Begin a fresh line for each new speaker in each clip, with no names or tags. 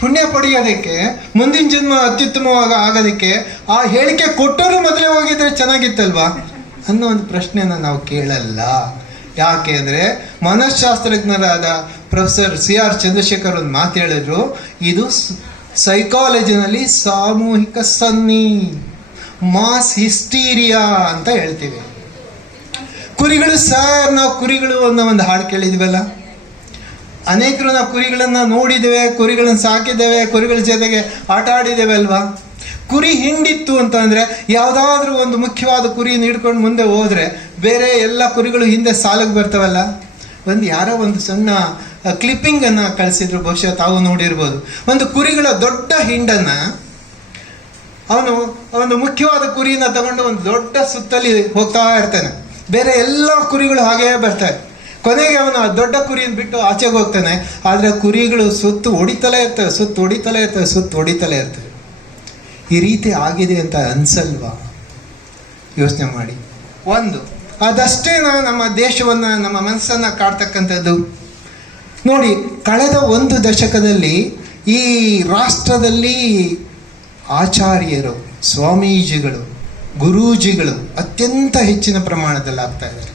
ಪುಣ್ಯ ಪಡೆಯೋದಕ್ಕೆ, ಮುಂದಿನ ಜನ್ಮ ಅತ್ಯುತ್ತಮವಾಗಿ ಆಗೋದಕ್ಕೆ, ಆ ಹೇಳಿಕೆ ಕೊಟ್ಟರು ಮೊದಲೇ ಹೋಗಿದ್ರೆ ಚೆನ್ನಾಗಿತ್ತಲ್ವಾ? ಅನ್ನೋ ಒಂದು ಪ್ರಶ್ನೆಯನ್ನು ನಾವು ಕೇಳಲ್ಲ. ಯಾಕೆ ಅಂದರೆ ಮನಃಶಾಸ್ತ್ರಜ್ಞರಾದ ಪ್ರೊಫೆಸರ್ ಸಿ ಆರ್ ಚಂದ್ರಶೇಖರ್ ಒಂದು ಮಾತು ಹೇಳಿದ್ರು, ಇದು ಸೈಕಾಲಜಿನಲ್ಲಿ ಸಾಮೂಹಿಕ ಸನ್ನಿ ಮಾಸ್ ಹಿಸ್ಟೀರಿಯಾ ಅಂತ ಹೇಳ್ತೀವಿ. ಕುರಿಗಳು ಸರ್ ನಾವು ಕುರಿಗಳು ಅನ್ನೋ ಒಂದು ಹಾಡು ಕೇಳಿದ್ವಲ್ಲ? ಅನೇಕರು ನಾವು ಕುರಿಗಳನ್ನು ನೋಡಿದ್ದೇವೆ, ಕುರಿಗಳನ್ನು ಸಾಕಿದ್ದೇವೆ, ಕುರಿಗಳ ಜೊತೆಗೆ ಆಟ ಆಡಿದ್ದೇವೆ ಅಲ್ವಾ? ಕುರಿ ಹಿಂಡಿತ್ತು ಅಂತಂದ್ರೆ ಯಾವುದಾದ್ರೂ ಒಂದು ಮುಖ್ಯವಾದ ಕುರಿಯನ್ನು ಹಿಡ್ಕೊಂಡು ಮುಂದೆ ಹೋದರೆ ಬೇರೆ ಎಲ್ಲ ಕುರಿಗಳು ಹಿಂದೆ ಸಾಲಕ್ಕೆ ಬರ್ತವಲ್ಲ? ಒಂದು ಯಾರೋ ಒಂದು ಸಣ್ಣ ಕ್ಲಿಪ್ಪಿಂಗ್ ಅನ್ನ ಕಳಿಸಿದ್ರು, ಬಹುಶಃ ತಾವು ನೋಡಿರ್ಬೋದು. ಒಂದು ಕುರಿಗಳ ದೊಡ್ಡ ಹಿಂಡನ್ನು ಅವನು ಒಂದು ಮುಖ್ಯವಾದ ಕುರಿನ ತಗೊಂಡು ಒಂದು ದೊಡ್ಡ ಸುತ್ತಲಿ ಹೋಗ್ತಾ ಇರ್ತಾನೆ. ಬೇರೆ ಎಲ್ಲ ಕುರಿಗಳು ಹಾಗೇ ಬರ್ತಾರೆ ಕೊನೆಗೆ ಅವನು ದೊಡ್ಡ ಕುರಿಯನ್ನು ಬಿಟ್ಟು ಆಚೆಗೆ ಹೋಗ್ತಾನೆ. ಆದರೆ ಕುರಿಗಳು ಸುತ್ತು ಹೊಡಿತಲೇ ಇರ್ತವೆ, ಸುತ್ತು ಹೊಡಿತಲೇ ಇರ್ತವೆ, ಸುತ್ತು ಹೊಡಿತಲೇ ಇರ್ತವೆ. ಈ ರೀತಿ ಆಗಿದೆ ಅಂತ ಅನ್ಸಲ್ವಾ? ಯೋಚನೆ ಮಾಡಿ. ಒಂದು ಅದಷ್ಟೇನ ನಮ್ಮ ದೇಶವನ್ನು, ನಮ್ಮ ಮನಸ್ಸನ್ನು ಕಾಡ್ತಕ್ಕಂಥದ್ದು. ನೋಡಿ, ಕಳೆದ ಒಂದು ದಶಕದಲ್ಲಿ ಈ ರಾಷ್ಟ್ರದಲ್ಲಿ ಆಚಾರ್ಯರು, ಸ್ವಾಮೀಜಿಗಳು, ಗುರೂಜಿಗಳು ಅತ್ಯಂತ ಹೆಚ್ಚಿನ ಪ್ರಮಾಣದಲ್ಲಿ ಆಗ್ತಾ ಇದ್ದಾರೆ.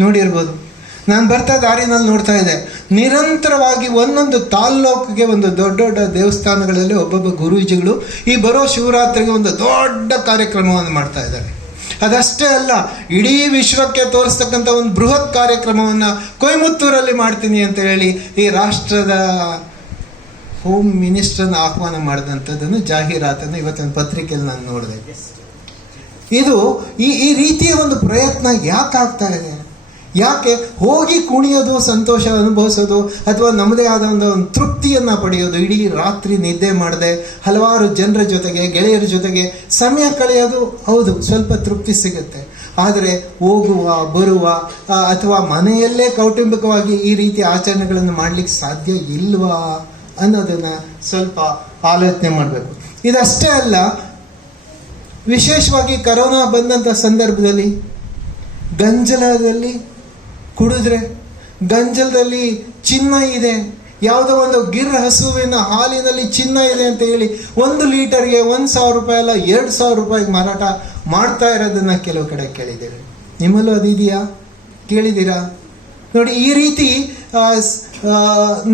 ನೋಡಿರ್ಬೋದು. ನಾನು ಬರ್ತಾ ದಾರಿನಲ್ಲಿ ನೋಡ್ತಾ ಇದ್ದೆ. ನಿರಂತರವಾಗಿ ಒಂದೊಂದು ತಾಲ್ಲೂಕಿಗೆ ಒಂದು ದೊಡ್ಡ ದೊಡ್ಡ ದೇವಸ್ಥಾನಗಳಲ್ಲಿ ಒಬ್ಬೊಬ್ಬ ಗುರೂಜಿಗಳು ಈ ಬರೋ ಶಿವರಾತ್ರಿಗೆ ಒಂದು ದೊಡ್ಡ ಕಾರ್ಯಕ್ರಮವನ್ನು ಮಾಡ್ತಾ ಇದ್ದಾರೆ. ಅದಷ್ಟೇ ಅಲ್ಲ, ಇಡೀ ವಿಶ್ವಕ್ಕೆ ತೋರಿಸ್ತಕ್ಕಂಥ ಒಂದು ಬೃಹತ್ ಕಾರ್ಯಕ್ರಮವನ್ನು ಕೊಯಮತ್ತೂರಲ್ಲಿ ಮಾಡ್ತೀನಿ ಅಂತ ಹೇಳಿ ಈ ರಾಷ್ಟ್ರದ ಹೋಮ್ ಮಿನಿಸ್ಟರ್ನ ಆಹ್ವಾನ ಮಾಡಿದಂಥದ್ದನ್ನು ಜಾಹೀರಾತನ್ನು ಇವತ್ತಿನ ಪತ್ರಿಕೆಯಲ್ಲಿ ನಾನು ನೋಡಿದೆ. ಇದು ಈ ಈ ರೀತಿಯ ಒಂದು ಪ್ರಯತ್ನ ಯಾಕೆ ಆಗ್ತಾ ಇದೆ? ಯಾಕೆ ಹೋಗಿ ಕುಣಿಯೋದು, ಸಂತೋಷ ಅನುಭವಿಸೋದು ಅಥವಾ ನಮ್ಮದೇ ಆದ ಒಂದು ತೃಪ್ತಿಯನ್ನು ಪಡೆಯೋದು? ಇಡೀ ರಾತ್ರಿ ನಿದ್ದೆ ಮಾಡದೆ, ಹಲವಾರು ಜನರ ಜೊತೆಗೆ, ಗೆಳೆಯರ ಜೊತೆಗೆ ಸಮಯ ಕಳೆಯೋದು ಹೌದು, ಸ್ವಲ್ಪ ತೃಪ್ತಿ ಸಿಗುತ್ತೆ. ಆದರೆ ಹೋಗುವ, ಬರುವ ಅಥವಾ ಮನೆಯಲ್ಲೇ ಕೌಟುಂಬಿಕವಾಗಿ ಈ ರೀತಿ ಆಚರಣೆಗಳನ್ನು ಮಾಡಲಿಕ್ಕೆ ಸಾಧ್ಯ ಇಲ್ವಾ ಅನ್ನೋದನ್ನು ಸ್ವಲ್ಪ ಆಲೋಚನೆ ಮಾಡಬೇಕು. ಇದಷ್ಟೇ ಅಲ್ಲ, ವಿಶೇಷವಾಗಿ ಕರೋನಾ ಬಂದಂಥ ಸಂದರ್ಭದಲ್ಲಿ, ಗಂಜಲದಲ್ಲಿ ಕುಡಿದ್ರೆ ಗಂಜಲದಲ್ಲಿ ಚಿನ್ನ ಇದೆ. ಯಾವುದೋ ಒಂದು ಗಿರ್ ಹಸುವಿನ ಹಾಲಿನಲ್ಲಿ ಚಿನ್ನ ಇದೆ ಅಂತ ಹೇಳಿ ಒಂದು ಲೀಟರ್ಗೆ ಒಂದು ಸಾವಿರ ರೂಪಾಯಿ ಅಲ್ಲ, ಎರಡು ಸಾವಿರ ರೂಪಾಯಿಗೆ ಮಾರಾಟ ಮಾಡ್ತಾ ಇರೋದನ್ನು ಕೆಲವು ಕಡೆ ಕೇಳಿದ್ದೇವೆ. ನಿಮ್ಮಲ್ಲೂ ಅದಿದೆಯಾ ಕೇಳಿದ್ದೀರಾ? ನೋಡಿ, ಈ ರೀತಿ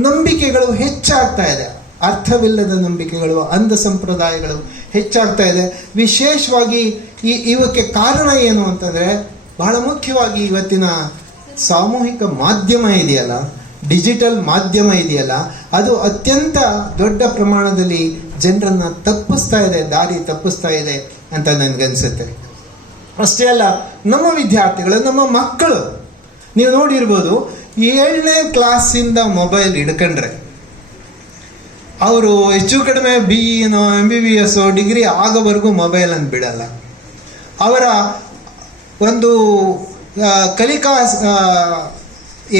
ನಂಬಿಕೆಗಳು ಹೆಚ್ಚಾಗ್ತಾ ಇದೆ. ಅರ್ಥವಿಲ್ಲದ ನಂಬಿಕೆಗಳು, ಅಂಧ ಸಂಪ್ರದಾಯಗಳು ಹೆಚ್ಚಾಗ್ತಾ ಇದೆ. ವಿಶೇಷವಾಗಿ ಈ, ಇವಕ್ಕೆ ಕಾರಣ ಏನು ಅಂತಂದರೆ, ಬಹಳ ಮುಖ್ಯವಾಗಿ ಇವತ್ತಿನ ಸಾಮೂಹಿಕ ಮಾಧ್ಯಮ ಇದೆಯಲ್ಲ? ಡಿಜಿಟಲ್ ಮಾಧ್ಯಮ ಇದೆಯಲ್ಲ? ಅದು ಅತ್ಯಂತ ದೊಡ್ಡ ಪ್ರಮಾಣದಲ್ಲಿ ಜನರನ್ನ ತಪ್ಪಿಸ್ತಾ ಇದೆ, ದಾರಿ ತಪ್ಪಿಸ್ತಾ ಇದೆ ಅಂತ ನನಗನ್ಸುತ್ತೆ. ಅಷ್ಟೇ ಅಲ್ಲ, ನಮ್ಮ ವಿದ್ಯಾರ್ಥಿಗಳು, ನಮ್ಮ ಮಕ್ಕಳು, ನೀವು ನೋಡಿರ್ಬೋದು, ಏಳನೇ ಕ್ಲಾಸಿಂದ ಮೊಬೈಲ್ ಹಿಡ್ಕೊಂಡ್ರೆ, ಅವರು ಹೆಚ್ಚು ಕಡಿಮೆ B ಇನೋ M B B S degree ಆಗೋವರೆಗೂ ಮೊಬೈಲನ್ನು ಬಿಡಲ್ಲ. ಅವರ ಒಂದು ಕಲಿಕಾ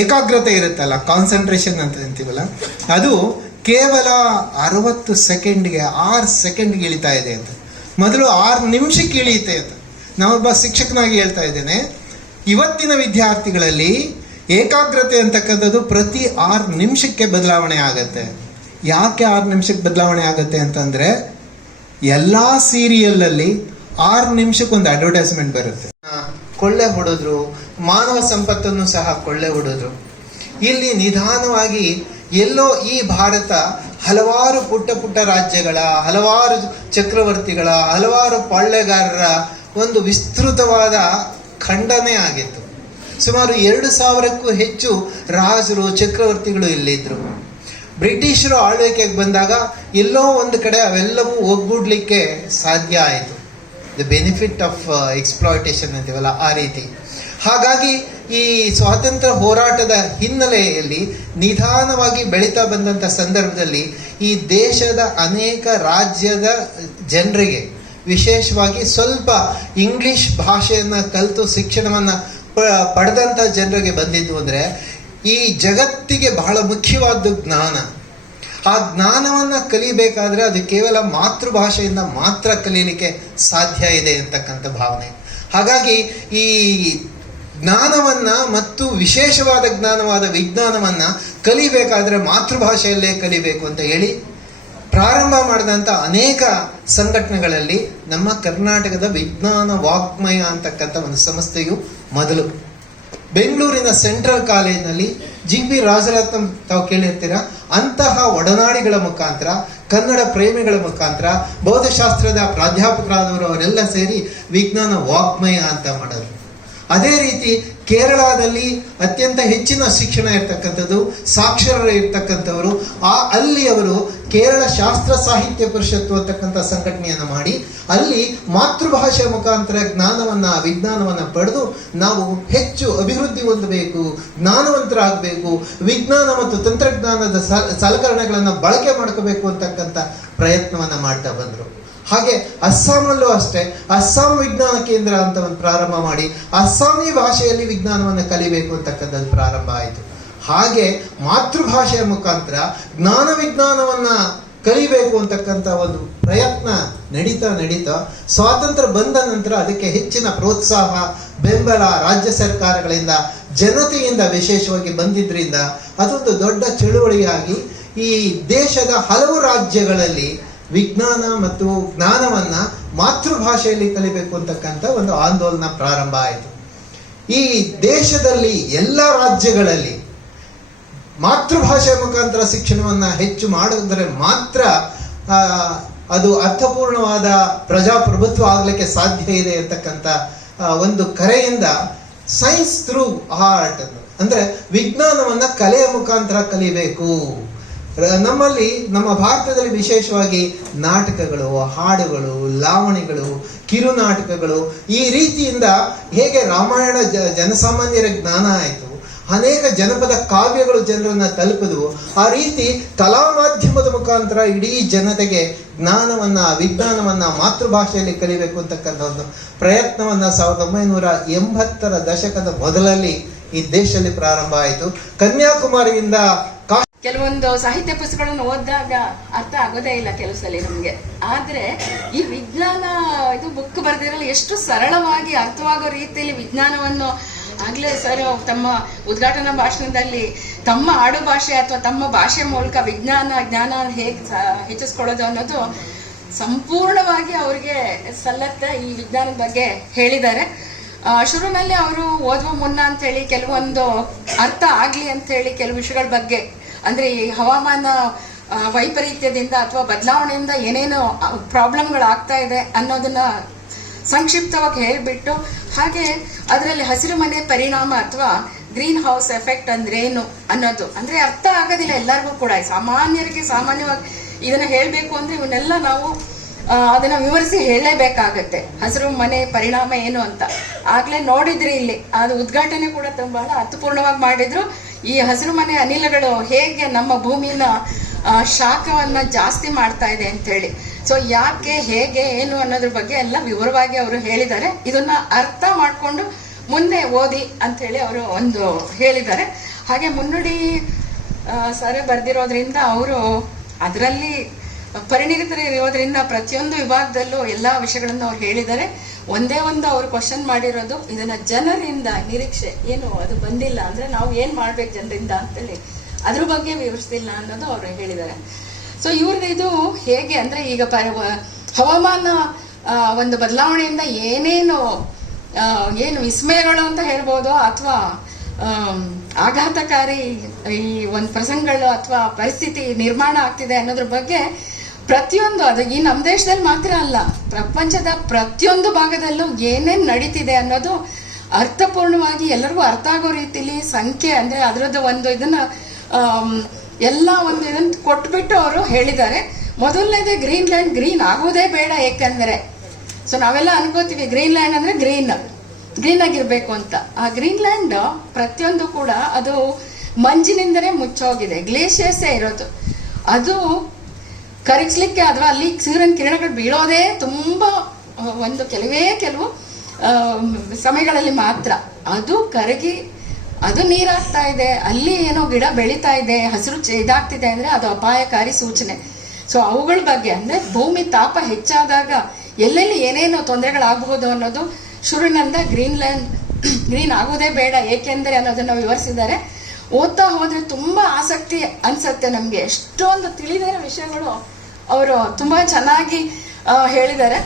ಏಕಾಗ್ರತೆ ಇರುತ್ತಲ್ಲ ಕಾನ್ಸಂಟ್ರೇಷನ್ ಅಂತ ಅಂತೀವಲ್ಲ, ಅದು ಕೇವಲ ಅರವತ್ತು ಸೆಕೆಂಡ್ಗೆ ಆರು ಸೆಕೆಂಡ್ಗೆ ಇಳಿತಾ ಇದೆ ಅಂತ. ಮೊದಲು ಆರು ನಿಮಿಷಕ್ಕೆ ಇಳಿಯುತ್ತೆ ಅಂತ. ನಾವೊಬ್ಬ ಶಿಕ್ಷಕನಾಗಿ ಹೇಳ್ತಾ ಇದ್ದೇನೆ, ಇವತ್ತಿನ ವಿದ್ಯಾರ್ಥಿಗಳಲ್ಲಿ ಏಕಾಗ್ರತೆ ಅಂತಕ್ಕಂಥದ್ದು ಪ್ರತಿ ಆರು ನಿಮಿಷಕ್ಕೆ ಬದಲಾವಣೆ ಆಗತ್ತೆ. ಯಾಕೆ ಆರು ನಿಮಿಷಕ್ಕೆ ಬದಲಾವಣೆ ಆಗತ್ತೆ ಅಂತಂದರೆ, ಎಲ್ಲ ಸೀರಿಯಲ್ಲಲ್ಲಿ ಆರು ನಿಮಿಷಕ್ಕೊಂದು ಅಡ್ವರ್ಟೈಸ್ಮೆಂಟ್ ಬರುತ್ತೆ. ಕೊಳ್ಳೆ ಹೊಡೆದ್ರು, ಮಾನವ ಸಂಪತ್ತನ್ನು ಸಹ ಕೊಳ್ಳೆ ಹೊಡೆದ್ರು. ಇಲ್ಲಿ ನಿಧಾನವಾಗಿ ಎಲ್ಲೋ ಈ ಭಾರತ ಹಲವಾರು ಪುಟ್ಟ ಪುಟ್ಟ ರಾಜ್ಯಗಳ, ಹಲವಾರು ಚಕ್ರವರ್ತಿಗಳ, ಹಲವಾರು ಪಾಳ್ಯಗಾರರ ಒಂದು ವಿಸ್ತೃತವಾದ ಖಂಡನೆ ಆಗಿತ್ತು. ಸುಮಾರು ಎರಡು ಸಾವಿರಕ್ಕೂ ಹೆಚ್ಚು ರಾಜರು, ಚಕ್ರವರ್ತಿಗಳು ಇಲ್ಲಿದ್ರು. ಬ್ರಿಟಿಷರು ಆಳ್ವಿಕೆಗೆ ಬಂದಾಗ ಎಲ್ಲೋ ಒಂದು ಕಡೆ ಅವೆಲ್ಲವೂ ಒಗ್ಗೂಡ್ಲಿಕ್ಕೆ ಸಾಧ್ಯ ಆಯಿತು. ದ ಬೆನಿಫಿಟ್ ಆಫ್ ಎಕ್ಸ್ಪ್ಲಾಯಿಟೇಷನ್ ಅಂತೀವಲ್ಲ ಆ ರೀತಿ. ಹಾಗಾಗಿ ಈ ಸ್ವಾತಂತ್ರ್ಯ ಹೋರಾಟದ ಹಿನ್ನೆಲೆಯಲ್ಲಿ ನಿಧಾನವಾಗಿ ಬೆಳೀತಾ ಬಂದಂಥ ಸಂದರ್ಭದಲ್ಲಿ ಈ ದೇಶದ ಅನೇಕ ರಾಜ್ಯದ ಜನರಿಗೆ ವಿಶೇಷವಾಗಿ ಸ್ವಲ್ಪ ಇಂಗ್ಲಿಷ್ ಭಾಷೆಯನ್ನು ಕಲಿತು ಶಿಕ್ಷಣವನ್ನು ಪ- ಪಡೆದಂಥ ಜನರಿಗೆ ಬಂದಿದ್ದು ಅಂದರೆ ಈ ಜಗತ್ತಿಗೆ ಬಹಳ ಮುಖ್ಯವಾದ ಜ್ಞಾನ. ಆ ಜ್ಞಾನವನ್ನು ಕಲಿಬೇಕಾದ್ರೆ ಅದು ಕೇವಲ ಮಾತೃಭಾಷೆಯಿಂದ ಮಾತ್ರ ಕಲೀಲಿಕ್ಕೆ ಸಾಧ್ಯ ಇದೆ ಅಂತಕ್ಕಂಥ ಭಾವನೆ. ಹಾಗಾಗಿ ಈ ಜ್ಞಾನವನ್ನು ಮತ್ತು ವಿಶೇಷವಾದ ಜ್ಞಾನವಾದ ವಿಜ್ಞಾನವನ್ನು ಕಲಿಬೇಕಾದ್ರೆ ಮಾತೃಭಾಷೆಯಲ್ಲೇ ಕಲಿಬೇಕು ಅಂತ ಹೇಳಿ ಪ್ರಾರಂಭ ಮಾಡಿದಂಥ ಅನೇಕ ಸಂಘಟನೆಗಳಲ್ಲಿ ನಮ್ಮ ಕರ್ನಾಟಕದ ವಿಜ್ಞಾನ ವಾಗ್ಮಯ ಅಂತಕ್ಕಂಥ ಒಂದು ಸಂಸ್ಥೆಯು ಮೊದಲು. ಬೆಂಗಳೂರಿನ ಸೆಂಟ್ರಲ್ ಕಾಲೇಜಿನಲ್ಲಿ ಜಿ ರಾಜರತ್ನ ತಾವು ಕೇಳಿರ್ತೀರ? ಅಂತಹ ಒಡನಾಡಿಗಳ ಮುಖಾಂತರ, ಕನ್ನಡ ಪ್ರೇಮಿಗಳ ಮುಖಾಂತರ, ಭೌತಶಾಸ್ತ್ರದ ಪ್ರಾಧ್ಯಾಪಕರಾದವರು ಅವರೆಲ್ಲ ಸೇರಿ ವಿಜ್ಞಾನ ವಾಗ್ಮಯ ಅಂತ ಮಾಡೋರು. ಅದೇ ರೀತಿ ಕೇರಳದಲ್ಲಿ ಅತ್ಯಂತ ಹೆಚ್ಚಿನ ಶಿಕ್ಷಣ ಇರ್ತಕ್ಕಂಥದ್ದು, ಸಾಕ್ಷರರು ಇರ್ತಕ್ಕಂಥವರು, ಆ ಅಲ್ಲಿ ಅವರು ಕೇರಳ ಶಾಸ್ತ್ರ ಸಾಹಿತ್ಯ ಪರಿಷತ್ತು ಅಂತಕ್ಕಂಥ ಸಂಘಟನೆಯನ್ನು ಮಾಡಿ, ಅಲ್ಲಿ ಮಾತೃಭಾಷೆ ಮುಖಾಂತರ ಜ್ಞಾನವನ್ನು, ವಿಜ್ಞಾನವನ್ನು ಪಡೆದು ನಾವು ಹೆಚ್ಚು ಅಭಿವೃದ್ಧಿ ಹೊಂದಬೇಕು, ಜ್ಞಾನವಂತರಾಗಬೇಕು, ವಿಜ್ಞಾನ ಮತ್ತು ತಂತ್ರಜ್ಞಾನದ ಸಲಕರಣೆಗಳನ್ನು ಬಳಕೆ ಮಾಡ್ಕೋಬೇಕು ಅಂತಕ್ಕಂಥ ಪ್ರಯತ್ನವನ್ನು ಮಾಡ್ತಾ ಬಂದರು. ಹಾಗೆ ಅಸ್ಸಾಮಲ್ಲೂ ಅಷ್ಟೇ, ಅಸ್ಸಾಂ ವಿಜ್ಞಾನ ಕೇಂದ್ರ ಅಂತ ಒಂದು ಪ್ರಾರಂಭ ಮಾಡಿ, ಅಸ್ಸಾಮಿ ಭಾಷೆಯಲ್ಲಿ ವಿಜ್ಞಾನವನ್ನು ಕಲಿಬೇಕು ಅಂತಕ್ಕಂಥದ್ದು ಪ್ರಾರಂಭ ಆಯಿತು. ಹಾಗೆ ಮಾತೃಭಾಷೆಯ ಮುಖಾಂತರ ಜ್ಞಾನ ವಿಜ್ಞಾನವನ್ನು ಕಲಿಬೇಕು ಅಂತಕ್ಕಂಥ ಒಂದು ಪ್ರಯತ್ನ ನಡೀತಾ ನಡೀತಾ, ಸ್ವಾತಂತ್ರ್ಯ ಬಂದ ನಂತರ ಅದಕ್ಕೆ ಹೆಚ್ಚಿನ ಪ್ರೋತ್ಸಾಹ, ಬೆಂಬಲ ರಾಜ್ಯ ಸರ್ಕಾರಗಳಿಂದ, ಜನತೆಯಿಂದ ವಿಶೇಷವಾಗಿ ಬಂದಿದ್ದರಿಂದ ಅದೊಂದು ದೊಡ್ಡ ಚಳುವಳಿಯಾಗಿ ಈ ದೇಶದ ಹಲವು ರಾಜ್ಯಗಳಲ್ಲಿ ವಿಜ್ಞಾನ ಮತ್ತು ಜ್ಞಾನವನ್ನ ಮಾತೃಭಾಷೆಯಲ್ಲಿ ಕಲಿಬೇಕು ಅಂತಕ್ಕಂಥ ಒಂದು ಆಂದೋಲನ ಪ್ರಾರಂಭ ಆಯಿತು. ಈ ದೇಶದಲ್ಲಿ ಎಲ್ಲ ರಾಜ್ಯಗಳಲ್ಲಿ ಮಾತೃಭಾಷೆ ಮುಖಾಂತರ ಶಿಕ್ಷಣವನ್ನ ಹೆಚ್ಚು ಮಾಡಿದ್ರೆ ಮಾತ್ರ ಅದು ಅರ್ಥಪೂರ್ಣವಾದ ಪ್ರಜಾಪ್ರಭುತ್ವ ಆಗಲಿಕ್ಕೆ ಸಾಧ್ಯ ಇದೆ ಅಂತಕ್ಕಂಥ ಒಂದು ಕರೆಯಿಂದ ಸೈನ್ಸ್ ಥ್ರೂ ಆರ್ಟ್ ಅಂದ್ರೆ ವಿಜ್ಞಾನವನ್ನ ಕಲೆಯ ಮುಖಾಂತರ ಕಲಿಬೇಕು. ನಮ್ಮಲ್ಲಿ, ನಮ್ಮ ಭಾರತದಲ್ಲಿ ವಿಶೇಷವಾಗಿ ನಾಟಕಗಳು, ಹಾಡುಗಳು, ಲಾವಣಿಗಳು, ಕಿರುನಾಟಕಗಳು, ಈ ರೀತಿಯಿಂದ ಹೇಗೆ ರಾಮಾಯಣ ಜನಸಾಮಾನ್ಯರ ಜ್ಞಾನ ಆಯಿತು, ಅನೇಕ ಜನಪದ ಕಾವ್ಯಗಳು ಜನರನ್ನು ತಲುಪಿದವು, ಆ ರೀತಿ ಕಲಾ ಮಾಧ್ಯಮದ ಮುಖಾಂತರ ಇಡೀ ಜನತೆಗೆ ಜ್ಞಾನವನ್ನ, ವಿಜ್ಞಾನವನ್ನ ಮಾತೃಭಾಷೆಯಲ್ಲಿ ಕಲಿಬೇಕು ಅಂತಕ್ಕಂಥ ಒಂದು ಪ್ರಯತ್ನವನ್ನ ಸಾವಿರದ ಒಂಬೈನೂರ ಎಂಬತ್ತರ ದಶಕದ ಮೊದಲಲ್ಲಿ ಈ ದೇಶದಲ್ಲಿ ಪ್ರಾರಂಭ ಆಯಿತು. ಕನ್ಯಾಕುಮಾರಿಯಿಂದ
ಕೆಲವೊಂದು ಸಾಹಿತ್ಯ ಪುಸ್ತಕಗಳನ್ನು ಓದಿದಾಗ ಅರ್ಥ ಆಗೋದೇ ಇಲ್ಲ ಕೆಲವು ಸಲ ನಮ್ಗೆ. ಆದ್ರೆ ಈ ವಿಜ್ಞಾನ ಇದು ಬುಕ್ ಬರೆದಿರಲ್ಲ ಎಷ್ಟು ಸರಳವಾಗಿ ಅರ್ಥವಾಗೋ ರೀತಿಯಲ್ಲಿ ವಿಜ್ಞಾನವನ್ನು ಆಗ್ಲೇ ಸರ್ ತಮ್ಮ ಉದ್ಘಾಟನಾ ಭಾಷಣದಲ್ಲಿ ತಮ್ಮ ಆಡು ಭಾಷೆ ಅಥವಾ ತಮ್ಮ ಭಾಷೆ ಮೂಲಕ ವಿಜ್ಞಾನ ಜ್ಞಾನ ಹೇಗೆ ಹೆಚ್ಚಿಸ್ಕೊಳ್ಳೋದು ಅನ್ನೋದು ಸಂಪೂರ್ಣವಾಗಿ ಅವ್ರಿಗೆ ಸಲ್ಲತ್ತೆ ಈ ವಿಜ್ಞಾನದ ಬಗ್ಗೆ ಹೇಳಿದ್ದಾರೆ. ಆ, ಶುರುವಿನಲ್ಲಿ ಅವರು ಓದುವ ಮುನ್ನ ಅಂತ ಹೇಳಿ ಕೆಲವೊಂದು ಅರ್ಥ ಆಗ್ಲಿ ಅಂತ ಹೇಳಿ ಕೆಲವು ವಿಷಯಗಳ ಬಗ್ಗೆ ಅಂದ್ರೆ ಈ ಹವಾಮಾನ ವೈಪರೀತ್ಯದಿಂದ ಅಥವಾ ಬದಲಾವಣೆಯಿಂದ ಏನೇನು ಪ್ರಾಬ್ಲಮ್ಗಳು ಆಗ್ತಾ ಇದೆ ಅನ್ನೋದನ್ನ ಸಂಕ್ಷಿಪ್ತವಾಗಿ ಹೇಳಿಬಿಟ್ಟು, ಹಾಗೆ ಅದರಲ್ಲಿ ಹಸಿರು ಮನೆ ಪರಿಣಾಮ ಅಥವಾ ಗ್ರೀನ್ ಹೌಸ್ ಎಫೆಕ್ಟ್ ಅಂದ್ರೆ ಏನು ಅನ್ನೋದು. ಅಂದ್ರೆ ಅರ್ಥ ಆಗೋದಿಲ್ಲ ಎಲ್ಲರಿಗೂ ಕೂಡ. ಸಾಮಾನ್ಯರಿಗೆ ಸಾಮಾನ್ಯವಾಗಿ ಇದನ್ನ ಹೇಳಬೇಕು ಅಂದ್ರೆ ಇವನ್ನೆಲ್ಲ ನಾವು ಅದನ್ನ ವಿವರಿಸಿ ಹೇಳಲೇಬೇಕಾಗತ್ತೆ. ಹಸಿರು ಮನೆ ಪರಿಣಾಮ ಏನು ಅಂತ. ಆಗ್ಲೇ ನೋಡಿದ್ರಿ ಇಲ್ಲಿ. ಅದು ಉದ್ಘಾಟನೆ ಕೂಡ ತುಂಬ ಅರ್ಥಪೂರ್ಣವಾಗಿ ಮಾಡಿದ್ರು. ಈ ಹಸಿರು ಮನೆ ಅನಿಲಗಳು ಹೇಗೆ ನಮ್ಮ ಭೂಮಿನ ಶಾಖವನ್ನು ಜಾಸ್ತಿ ಮಾಡ್ತಾ ಇದೆ ಅಂತ ಹೇಳಿ ಸೊ ಯಾಕೆ, ಹೇಗೆ, ಏನು ಅನ್ನೋದ್ರ ಬಗ್ಗೆ ಎಲ್ಲ ವಿವರವಾಗಿ ಅವರು ಹೇಳಿದ್ದಾರೆ. ಇದನ್ನ ಅರ್ಥ ಮಾಡಿಕೊಂಡು ಮುಂದೆ ಓದಿ ಅಂತ ಹೇಳಿ ಅವರು ಒಂದು ಹೇಳಿದ್ದಾರೆ. ಹಾಗೆ ಮುನ್ನುಡಿ ಸರ್ ಬರ್ದಿರೋದ್ರಿಂದ ಅವರು ಅದರಲ್ಲಿ ಪರಿಣಿತರಿರೋದ್ರಿಂದ ಪ್ರತಿಯೊಂದು ವಿಭಾಗದಲ್ಲೂ ಎಲ್ಲ ವಿಷಯಗಳನ್ನು ಅವ್ರು ಹೇಳಿದ್ದಾರೆ. ಒಂದೇ ಒಂದು ಅವರು ಕ್ವಶನ್ ಮಾಡಿರೋದು, ಇದನ್ನ ಜನರಿಂದ ನಿರೀಕ್ಷೆ, ಏನು ಅದು ಬಂದಿಲ್ಲ ಅಂದ್ರೆ ನಾವು ಏನ್ ಮಾಡ್ಬೇಕು ಜನರಿಂದ ಅಂತೇಳಿ. ಅದ್ರ ಬಗ್ಗೆ ವಿವರಿಸ್ತಿಲ್ಲ ಅನ್ನೋದು ಅವರು ಹೇಳಿದ್ದಾರೆ. ಸೊ ಇವ್ರದ್ದು ಇದು ಹೇಗೆ ಅಂದ್ರೆ ಈಗ ಹವಾಮಾನ ಒಂದು ಬದಲಾವಣೆಯಿಂದ ಏನೇನು ಏನು ವಿಸ್ಮಯಗಳು ಅಂತ ಹೇಳ್ಬೋದು ಅಥವಾ ಆಘಾತಕಾರಿ ಈ ಒಂದು ಪ್ರಸಂಗಗಳು ಅಥವಾ ಪರಿಸ್ಥಿತಿ ನಿರ್ಮಾಣ ಆಗ್ತಿದೆ ಅನ್ನೋದ್ರ ಬಗ್ಗೆ ಪ್ರತಿಯೊಂದು ಅದು ಈ ನಮ್ಮ ದೇಶದಲ್ಲಿ ಮಾತ್ರ ಅಲ್ಲ, ಪ್ರಪಂಚದ ಪ್ರತಿಯೊಂದು ಭಾಗದಲ್ಲೂ ಏನೇನು ನಡೀತಿದೆ ಅನ್ನೋದು ಅರ್ಥಪೂರ್ಣವಾಗಿ ಎಲ್ಲರಿಗೂ ಅರ್ಥ ಆಗೋ ರೀತಿಲಿ ಸಂಖ್ಯೆ ಅಂದರೆ ಅದರದ್ದು ಒಂದು ಇದನ್ನು ಎಲ್ಲ ಒಂದು ಇದನ್ನು ಕೊಟ್ಬಿಟ್ಟು ಅವರು ಹೇಳಿದ್ದಾರೆ. ಮೊದಲನೇದೇ ಗ್ರೀನ್ಲ್ಯಾಂಡ್ ಗ್ರೀನ್ ಆಗೋದೇ ಬೇಡ ಏಕೆಂದರೆ. ಸೊ ನಾವೆಲ್ಲ ಅನ್ಕೋತೀವಿ ಗ್ರೀನ್ಲ್ಯಾಂಡ್ ಅಂದರೆ ಗ್ರೀನ್ ಗ್ರೀನ್ ಆಗಿರಬೇಕು ಅಂತ. ಆ ಗ್ರೀನ್ ಲ್ಯಾಂಡ್ ಪ್ರತಿಯೊಂದು ಕೂಡ ಅದು ಮಂಜಿನಿಂದಲೇ ಮುಚ್ಚೋಗಿದೆ ಗ್ಲೇಷಿಯರ್ಸೇ ಇರೋದು. ಅದು ಕರಗಿಸ್ಲಿಕ್ಕೆ ಅಥವಾ ಅಲ್ಲಿ ಸೂರ್ಯನ ಕಿರಣಗಳು ಬೀಳೋದೇ ತುಂಬಾ ಒಂದು ಕೆಲವೇ ಕೆಲವು ಸಮಯಗಳಲ್ಲಿ ಮಾತ್ರ. ಅದು ಕರಗಿ, ಅದು ನೀರಾಗ್ತಾ ಇದೆ. ಅಲ್ಲಿ ಏನೋ ಗಿಡ ಬೆಳೀತಾ ಇದೆ, ಹಸಿರು ಇದಾಗ್ತಿದೆ ಅಂದ್ರೆ ಅದು ಅಪಾಯಕಾರಿ ಸೂಚನೆ. ಸೊ ಅವುಗಳ ಬಗ್ಗೆ ಅಂದ್ರೆ ಭೂಮಿ ತಾಪ ಹೆಚ್ಚಾದಾಗ ಎಲ್ಲೆಲ್ಲಿ ಏನೇನು ತೊಂದರೆಗಳಾಗಬಹುದು ಅನ್ನೋದು ಶುರುವಿನಿಂದ ಗ್ರೀನ್ಲ್ಯಾಂಡ್ ಗ್ರೀನ್ ಆಗೋದೇ ಬೇಡ. ಏಕೆಂದರೆ ಅನ್ನೋದನ್ನ ವಿವರಿಸಿದ್ದಾರೆ. ಓದ್ತಾ ಹೋದ್ರೆ ತುಂಬಾ ಆಸಕ್ತಿ ಅನ್ಸತ್ತೆ ನಮ್ಗೆ. ಎಷ್ಟೊಂದು ತಿಳಿದಿರೋ ವಿಷಯಗಳು ಅವರು ತುಂಬಾ ಚೆನ್ನಾಗಿ ಹೇಳಿದ್ದಾರೆ.